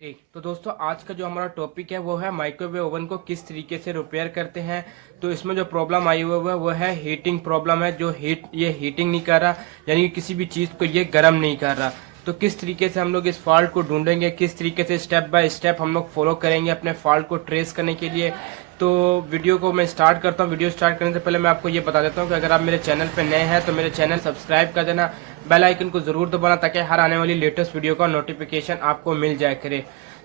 ठीक तो दोस्तों, आज का जो हमारा टॉपिक है वो है माइक्रोवेव ओवन को किस तरीके से रिपेयर करते हैं। तो इसमें जो प्रॉब्लम आई हुई है वो है हीटिंग प्रॉब्लम है। जो ये हीटिंग नहीं कर रहा, यानी कि किसी भी चीज़ को ये गर्म नहीं कर रहा। तो किस तरीके से हम लोग इस फॉल्ट को ढूंढेंगे, किस तरीके से स्टेप बाय स्टेप हम लोग फॉलो करेंगे अपने फॉल्ट को ट्रेस करने के लिए। तो वीडियो को मैं स्टार्ट करता हूँ। वीडियो स्टार्ट करने से पहले मैं आपको ये बता देता हूँ कि अगर आप मेरे चैनल पर नए हैं तो मेरे चैनल सब्सक्राइब कर देना, बेल आइकन को जरूर दबाना ताकि हर आने वाली लेटेस्ट वीडियो का नोटिफिकेशन आपको मिल जाए करे।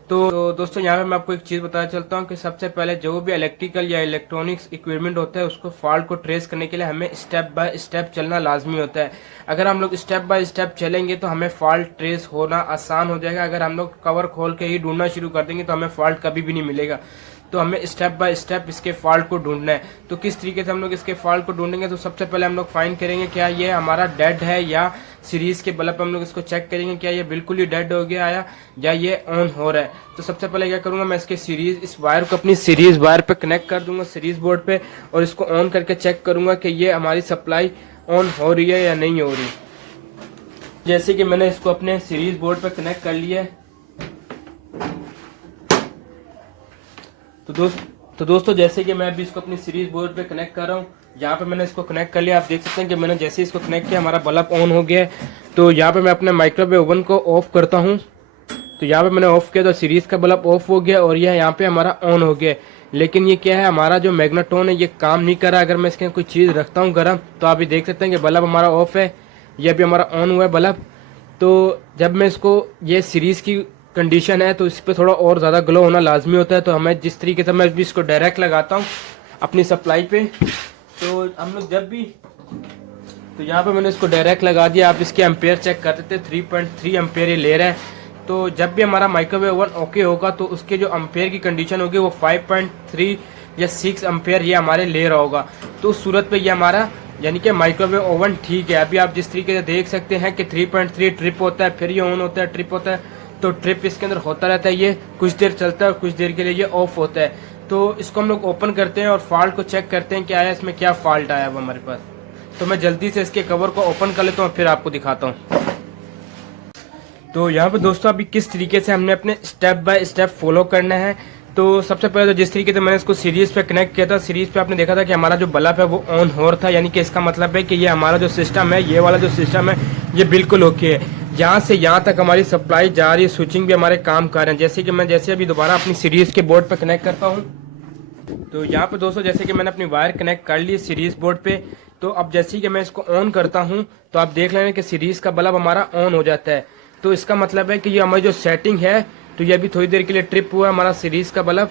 तो दोस्तों, यहाँ पे मैं आपको एक चीज़ बताना चलता हूँ कि सबसे पहले जो भी इलेक्ट्रिकल या इलेक्ट्रॉनिक्स इक्विपमेंट होता है उसको फॉल्ट को ट्रेस करने के लिए हमें स्टेप बाय स्टेप चलना लाजमी होता है। अगर हम लोग स्टेप बाय स्टेप चलेंगे तो हमें फॉल्ट ट्रेस होना आसान हो जाएगा। अगर हम लोग कवर खोल के ही ढूंढना शुरू कर देंगे तो हमें फॉल्ट कभी भी नहीं मिलेगा। तो हमें स्टेप बाय स्टेप इसके फॉल्ट को ढूंढना है। तो किस तरीके से हम लोग इसके फॉल्ट को ढूंढेंगे, तो सबसे पहले हम लोग फाइंड करेंगे क्या ये हमारा डेड है या सीरीज के बल्ब पे हम लोग इसको चेक करेंगे क्या ये बिल्कुल ही डेड हो गया आया या ये ऑन हो रहा है। तो सबसे पहले क्या करूंगा, मैं इसके सीरीज इस वायर को अपनी सीरीज वायर पे कनेक्ट कर दूंगा सीरीज बोर्ड पे, और इसको ऑन करके चेक करूंगा कि ये हमारी सप्लाई ऑन हो रही है या नहीं हो रही। जैसे कि मैंने इसको अपने सीरीज बोर्ड पे कनेक्ट कर लिया है। तो दोस्तों जैसे कि मैं अभी इसको अपनी सीरीज बोर्ड पे कनेक्ट कर रहा हूँ, यहाँ पे मैंने इसको कनेक्ट कर लिया। आप देख सकते हैं कि मैंने जैसे इसको कनेक्ट किया हमारा बल्ब ऑन हो गया है। तो यहाँ पे मैं अपने माइक्रोवेव ओवन को ऑफ करता हूँ। तो यहाँ पे मैंने ऑफ किया तो सीरीज का बल्ब ऑफ हो गया और यह यहाँ पे हमारा ऑन हो गया। लेकिन ये क्या है, हमारा जो मैग्नेटोन है ये काम नहीं कर रहा। अगर मैं इसके कोई चीज़ रखता हूँ गर्म तो आप ये देख सकते हैं कि बल्ब हमारा ऑफ है, ये अभी हमारा ऑन हुआ है बल्ब। तो जब मैं इसको ये सीरीज की कंडीशन है तो इस पर थोड़ा और ज़्यादा ग्लो होना लाजमी होता है। तो हमें जिस तरीके से मैं भी इसको डायरेक्ट लगाता हूँ अपनी सप्लाई पे, तो हम लोग जब भी तो यहाँ पे मैंने इसको डायरेक्ट लगा दिया। आप इसके एम्पेयर चेक कर देते 3.3 एम्पेयर ये ले रहा है। तो जब भी हमारा माइक्रोवेव ओवन ओके होगा तो उसके जो एम्पेयर की कंडीशन होगी वो 5.3 या 6 एम्पेयर ये हमारे ले रहा होगा। तो उस सूरत पे ये हमारा यानी कि माइक्रोवेव ओवन ठीक है। अभी आप जिस तरीके से देख सकते हैं कि 3.3 ट्रिप होता है, फिर ये ऑन होता है, ट्रिप होता है। तो ट्रिप इसके अंदर होता रहता है, ये कुछ देर चलता है और कुछ देर के लिए ये ऑफ होता है। तो इसको हम लोग ओपन करते हैं और फॉल्ट को चेक करते हैं क्या आया, इसमें क्या फॉल्ट आया वो हमारे पास। तो मैं जल्दी से इसके कवर को ओपन कर लेता हूँ फिर आपको दिखाता हूँ। तो यहाँ पे दोस्तों अभी किस तरीके से हमने अपने स्टेप बाय स्टेप फॉलो करना है। तो सबसे पहले तो जिस तरीके से मैंने इसको सीरीज पे कनेक्ट किया था, सीरीज पे आपने देखा था कि हमारा जो बल्ब है वो ऑन हो रहा था, यानी कि इसका मतलब है कि ये हमारा जो सिस्टम है, ये वाला जो सिस्टम है ये बिल्कुल ओके है। यहाँ से यहाँ तक हमारी सप्लाई जा रही है, स्विचिंग भी हमारे काम कर रहे हैं। जैसे कि मैं अभी दोबारा अपनी सीरीज के बोर्ड पे कनेक्ट करता हूँ। तो यहाँ पे दोस्तों जैसे कि मैंने अपनी वायर कनेक्ट कर ली सीरीज बोर्ड पे, तो अब जैसे कि मैं इसको ऑन करता हूँ तो आप देख लेंगे कि सीरीज का बल्ब हमारा ऑन हो जाता है। तो इसका मतलब है कि ये हमारी जो सेटिंग है, तो ये अभी थोड़ी देर के लिए ट्रिप हुआ हमारा सीरीज का बल्ब।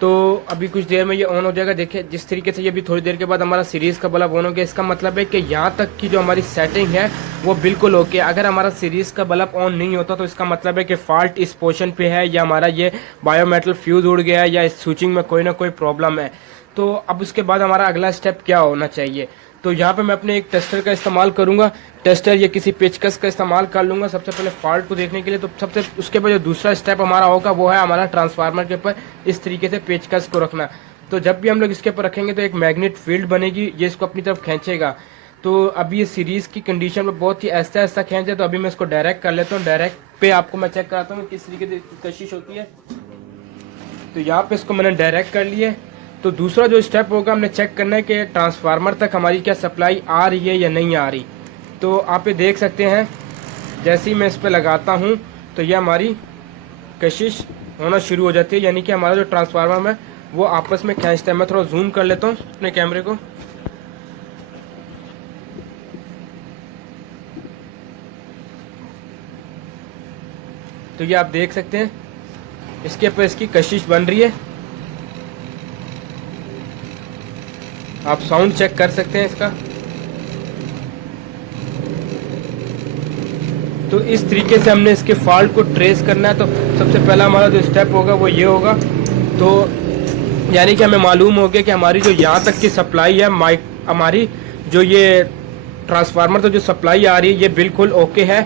तो अभी कुछ देर में ये ऑन हो जाएगा। देखिए जिस तरीके से ये भी थोड़ी देर के बाद हमारा सीरीज का बल्ब ऑन हो गया, इसका मतलब है कि यहाँ तक की जो हमारी सेटिंग है वो बिल्कुल ओके। अगर हमारा सीरीज का बल्ब ऑन नहीं होता तो इसका मतलब है कि फॉल्ट इस पोर्शन पे है, या हमारा ये बायोमेटल फ्यूज उड़ गया है, या इस स्विचिंग में कोई ना कोई प्रॉब्लम है। तो अब उसके बाद हमारा अगला स्टेप क्या होना चाहिए। तो यहाँ पे मैं अपने एक टेस्टर का इस्तेमाल करूंगा, टेस्टर या किसी पेचकस का इस्तेमाल कर लूंगा सबसे पहले फॉल्ट को देखने के लिए। तो सबसे उसके बाद जो दूसरा स्टेप हमारा होगा वो है हमारा ट्रांसफार्मर के ऊपर इस तरीके से पेचकस को रखना। तो जब भी हम लोग इसके ऊपर रखेंगे तो एक मैग्नेट फील्ड बनेगी, ये इसको अपनी तरफ खींचेगा। तो अभी ये सीरीज की कंडीशन में बहुत ही ऐसा ऐसा खींचे, तो अभी मैं इसको डायरेक्ट कर लेता हूँ। डायरेक्ट पे आपको मैं चेक कराता हूँ किस तरीके से कोशिश होती है। तो यहाँ पे इसको मैंने डायरेक्ट कर लिया। तो दूसरा जो स्टेप होगा हमने चेक करना है कि ट्रांसफार्मर तक हमारी क्या सप्लाई आ रही है या नहीं आ रही। तो आप ये देख सकते हैं जैसे ही मैं इस पर लगाता हूँ तो ये हमारी कशिश होना शुरू हो जाती है, यानी कि हमारा जो ट्रांसफार्मर है वो आपस में खींचता है। मैं थोड़ा जूम कर लेता हूँ अपने कैमरे को। तो ये आप देख सकते हैं इसके ऊपर इसकी कशिश बन रही है। आप साउंड चेक कर सकते हैं इसका। तो इस तरीके से हमने इसके फॉल्ट को ट्रेस करना है। तो सबसे पहला हमारा जो स्टेप होगा वो ये होगा। तो यानी कि हमें मालूम हो गया कि हमारी जो यहाँ तक की सप्लाई है, हमारी जो ये ट्रांसफार्मर तो जो सप्लाई आ रही है ये बिल्कुल ओके है।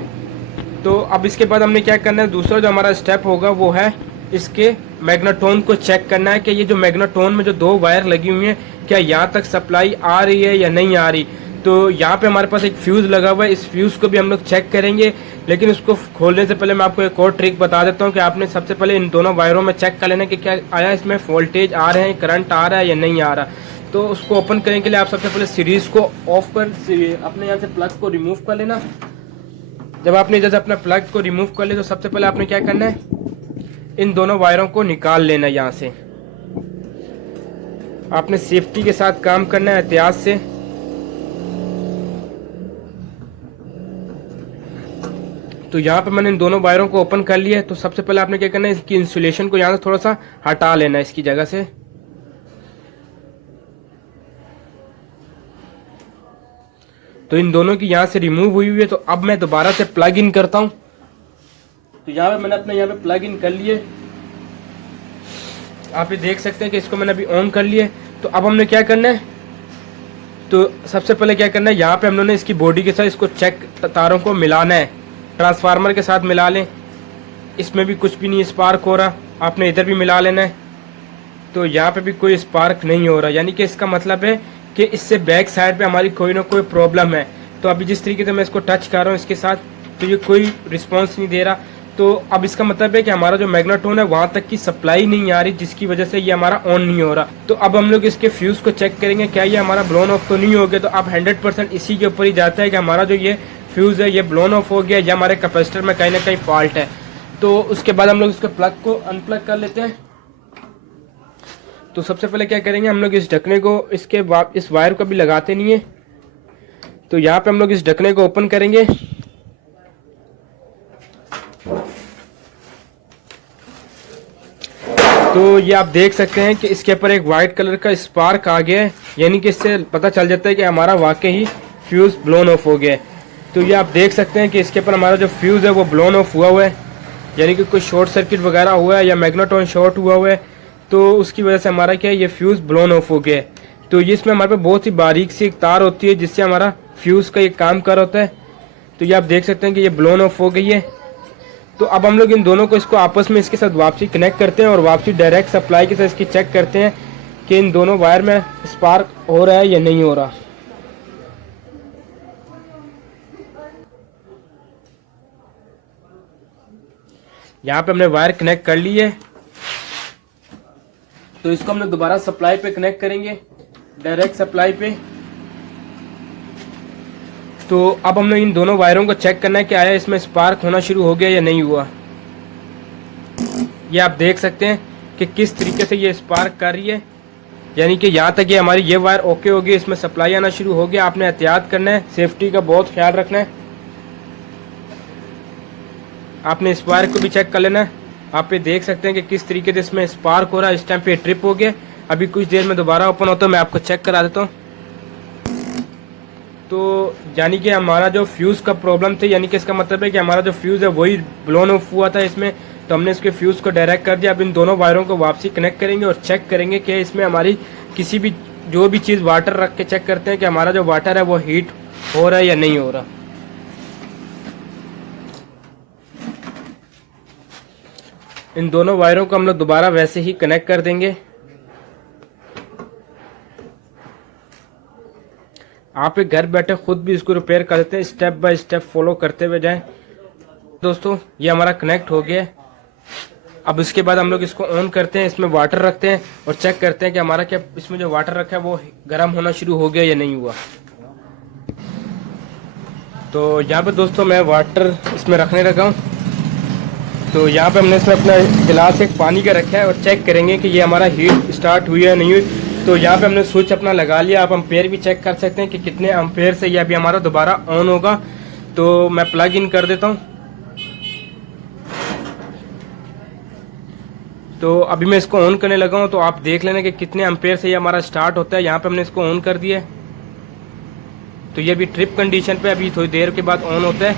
तो अब इसके बाद हमने क्या करना है, दूसरा जो हमारा स्टेप होगा वो है इसके मैग्नेटोन को चेक करना है कि ये जो मैग्नेटोन में जो दो वायर लगी हुई हैं क्या यहाँ तक सप्लाई आ रही है या नहीं आ रही। तो यहाँ पे हमारे पास एक फ्यूज़ लगा हुआ है, इस फ्यूज़ को भी हम लोग चेक करेंगे। लेकिन उसको खोलने से पहले मैं आपको एक और ट्रिक बता देता हूँ कि आपने सबसे पहले इन दोनों वायरों में चेक कर लेना कि क्या आया इसमें वोल्टेज आ रहे हैं, करंट आ रहा है या नहीं आ रहा। तो उसको ओपन करने के लिए आप सबसे पहले सीरीज़ को ऑफ कर अपने यहाँ से प्लग को रिमूव कर लेना। जब आपने जैसे अपना प्लग को रिमूव कर लिया तो सबसे पहले आपने क्या करना है, इन दोनों वायरों को निकाल लेना। यहाँ से आपने सेफ्टी के साथ काम करना है, एहतियात से। तो यहाँ पे मैंने इन दोनों वायरों को ओपन कर लिया है। तो सबसे पहले आपने क्या करना है, इसकी इंसुलेशन को यहाँ से थोड़ा सा हटा लेना है इसकी जगह से। तो इन दोनों की यहाँ से रिमूव हुई है। तो अब मैं दोबारा से प्लग इन करता हूँ। तो यहाँ पे मैंने अपने यहाँ पे प्लग इन कर लिए। आप ये देख सकते हैं कि इसको मैंने अभी ऑन कर लिया। तो अब हमने क्या करना है, तो सबसे पहले क्या करना है, यहाँ पे हम लोगों ने इसकी बॉडी के साथ इसको चेक तारों को मिलाना है, ट्रांसफार्मर के साथ मिला लें। इसमें भी कुछ भी नहीं स्पार्क हो रहा, आपने इधर भी मिला लेना है। तो यहाँ पे भी कोई स्पार्क नहीं हो रहा, यानी कि इसका मतलब है कि इससे बैक साइड पे हमारी कोई ना कोई प्रॉब्लम है। तो अभी जिस तरीके से मैं इसको टच कर रहा हूँ इसके साथ, तो ये कोई रिस्पॉन्स नहीं दे रहा। तो अब इसका मतलब है कि हमारा जो मैग्नेट्रोन है वहाँ तक की सप्लाई नहीं आ रही, जिसकी वजह से ये हमारा ऑन नहीं हो रहा। तो अब हम लोग इसके फ्यूज़ को चेक करेंगे, क्या ये हमारा ब्लोन ऑफ तो नहीं हो गया। तो अब 100% इसी के ऊपर ही जाता है कि हमारा जो ये फ्यूज़ है ये ब्लोन ऑफ हो गया या हमारे कैपेसिटर में कहीं ना कहीं फॉल्ट है। तो उसके बाद हम लोग इसके प्लग को अनप्लग कर लेते हैं। तो सबसे पहले क्या करेंगे, हम लोग इस ढकने को इस वायर को भी लगाते नहीं है। तो यहाँ पे हम लोग इस ढकने को ओपन करेंगे। तो ये आप देख सकते हैं कि इसके ऊपर एक वाइट कलर का स्पार्क आ गया है, यानी कि इससे पता चल जाता है कि हमारा वाकई ही फ्यूज़ ब्लोन ऑफ हो गया है। तो ये आप देख सकते हैं कि इसके ऊपर हमारा जो फ्यूज़ है वो ब्लोन ऑफ हुआ है, यानी कि कोई शॉर्ट सर्किट वगैरह हुआ है या मैग्नेट्रोन शॉर्ट हुआ है। तो उसकी वजह से हमारा क्या है, ये फ्यूज़ ब्लोन ऑफ हो गया है। तो ये इसमें हमारे पास बहुत ही बारीक सी एक तार होती है जिससे हमारा फ्यूज़ का ये काम कर होता है। तो ये आप देख सकते हैं कि ये ब्लोन ऑफ हो गई है। तो अब हम लोग इन दोनों को इसको आपस में इसके साथ वापसी कनेक्ट करते हैं और वापसी डायरेक्ट सप्लाई के साथ इसकी चेक करते हैं कि इन दोनों वायर में स्पार्क हो रहा है या नहीं हो रहा। यहाँ पे हमने वायर कनेक्ट कर ली है। तो इसको हम लोग दोबारा सप्लाई पे कनेक्ट करेंगे, डायरेक्ट सप्लाई पे। तो अब हमने इन दोनों वायरों को चेक करना है कि आया इसमें स्पार्क होना शुरू हो गया या नहीं हुआ। ये आप देख सकते हैं कि किस तरीके से ये स्पार्क कर रही है, यानी कि यहाँ तक ये हमारी ये वायर ओके हो गई, इसमें सप्लाई आना शुरू हो गया। आपने एहतियात करना है, सेफ्टी का बहुत ख्याल रखना है। आपने इस वायर को भी चेक कर लेना है। आप ये देख सकते हैं कि किस तरीके से इसमें स्पार्क हो रहा है। इस टाइम पे ट्रिप हो गया। अभी कुछ देर में दोबारा ओपन होता है, मैं आपको चेक करा देता हूँ। तो यानी कि हमारा जो फ्यूज़ का प्रॉब्लम था, यानी कि इसका मतलब है कि हमारा जो फ्यूज़ है वही ब्लोन ऑफ हुआ था इसमें। तो हमने इसके फ्यूज़ को डायरेक्ट कर दिया। अब इन दोनों वायरों को वापसी कनेक्ट करेंगे और चेक करेंगे कि इसमें हमारी किसी भी जो भी चीज़ वाटर रख के चेक करते हैं कि हमारा जो वाटर है वो हीट हो रहा है या नहीं हो रहा। इन दोनों वायरों को हम लोग दोबारा वैसे ही कनेक्ट कर देंगे। आप एक घर बैठे खुद भी इसको रिपेयर कर देते हैं, स्टेप बाय स्टेप फॉलो करते हुए जाएं। दोस्तों ये हमारा कनेक्ट हो गया है। अब इसके बाद हम लोग इसको ऑन करते हैं, इसमें वाटर रखते हैं और चेक करते हैं कि हमारा क्या इसमें जो वाटर रखा है वो गर्म होना शुरू हो गया या नहीं हुआ। तो यहाँ पे दोस्तों मैं वाटर इसमें रखने लगा हूँ। तो यहाँ पे हमने इसमें अपना गिलास एक पानी का रखा है और चेक करेंगे कि ये हमारा हीट स्टार्ट हुई है नहीं हुई। तो यहाँ पे हमने स्विच अपना लगा लिया। आप एम्पेयर भी चेक कर सकते हैं कि कितने एम्पेयर से ये अभी हमारा दोबारा ऑन होगा। तो मैं प्लग इन कर देता हूँ। तो अभी मैं इसको ऑन करने लगा हूँ। तो आप देख लेना कि कितने एम्पेयर से ये हमारा स्टार्ट होता है। यहाँ पे हमने इसको ऑन कर दिया है। तो ये अभी ट्रिप कंडीशन पे अभी थोड़ी देर के बाद ऑन होता है।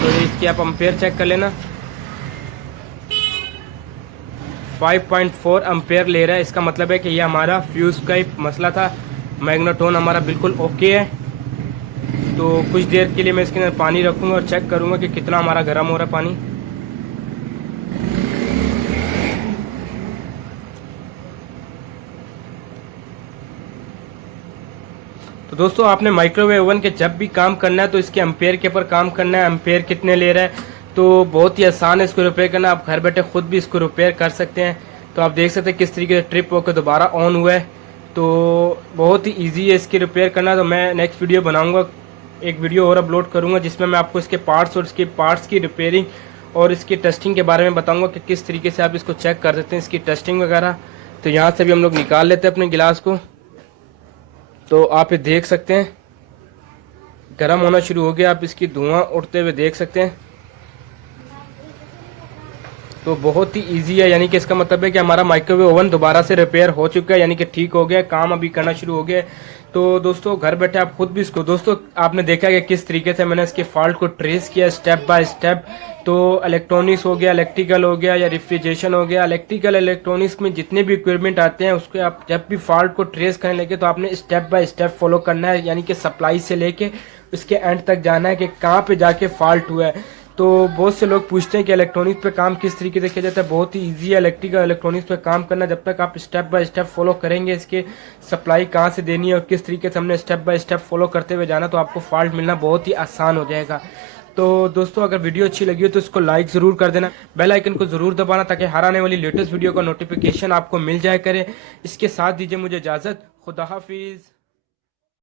तो इसकी आप एम्पेयर चेक कर लेना। 5.4 एम्पेयर ले रहा है। इसका मतलब है कि ये हमारा फ्यूज़ का ही मसला था। मैग्नेट्रोन हमारा बिल्कुल ओके है। तो कुछ देर के लिए मैं इसके अंदर पानी रखूँगा और चेक करूँगा कि कितना हमारा गर्म हो रहा है पानी। तो दोस्तों आपने माइक्रोवेव ओवन के जब भी काम करना है तो इसके एम्पेयर के ऊपर काम करना है, एम्पेयर कितने ले रहा है। तो बहुत ही आसान है इसको रिपेयर करना, आप घर बैठे खुद भी इसको रिपेयर कर सकते हैं। तो आप देख सकते हैं किस तरीके से ट्रिप होकर दोबारा ऑन हुआ है। तो बहुत ही ईजी है इसकी रिपेयर करना। तो मैं नेक्स्ट वीडियो बनाऊँगा, एक वीडियो और अपलोड करूँगा जिसमें मैं आपको इसके पार्ट्स और इसके पार्ट्स की रिपेयरिंग और इसकी टेस्टिंग के बारे में बताऊँगा कि किस तरीके से आप इसको चेक कर सकते हैं, इसकी टेस्टिंग वगैरह। तो यहाँ से भी हम लोग निकाल लेते हैं अपने गिलास को। तो आप ये देख सकते हैं गर्म होना शुरू हो गया, आप इसकी धुआं उड़ते हुए देख सकते हैं। तो बहुत ही इजी है, यानी कि इसका मतलब है कि हमारा माइक्रोवेव ओवन दोबारा से रिपेयर हो चुका है, यानी कि ठीक हो गया, काम अभी करना शुरू हो गया। तो दोस्तों घर बैठे आप खुद भी इसको, दोस्तों आपने देखा कि किस तरीके से मैंने इसके फॉल्ट को ट्रेस किया स्टेप बाय स्टेप। तो इलेक्ट्रॉनिक्स हो गया, इलेक्ट्रिकल हो गया या रेफ्रिजरेशन हो गया, इलेक्ट्रिकल इलेक्ट्रॉनिक्स में जितने भी इक्विपमेंट आते हैं उसके आप जब भी फॉल्ट को ट्रेस करने लगे तो आपने स्टेप बाय स्टेप फॉलो करना है, यानी कि सप्लाई से लेके उसके एंड तक जाना है कि कहाँ पे जाके फॉल्ट हुआ है। तो बहुत से लोग पूछते हैं कि इलेक्ट्रॉनिक्स पे काम किस तरीके से किया जाता है। बहुत ही इजी है इलेक्ट्रिकल इलेक्ट्रॉनिक्स पे काम करना, जब तक आप स्टेप बाय स्टेप फॉलो करेंगे इसके सप्लाई कहाँ से देनी है और किस तरीके से हमने स्टेप बाय स्टेप फॉलो करते हुए जाना, तो आपको फॉल्ट मिलना बहुत ही आसान हो जाएगा। तो दोस्तों अगर वीडियो अच्छी लगी हो तो इसको लाइक ज़रूर कर देना, बेल आइकन को ज़रूर दबाना ताकि हर आने वाली लेटेस्ट वीडियो का नोटिफिकेशन आपको मिल जाया करे। इसके साथ दीजिए मुझे इजाज़त, खुदा हाफिज़।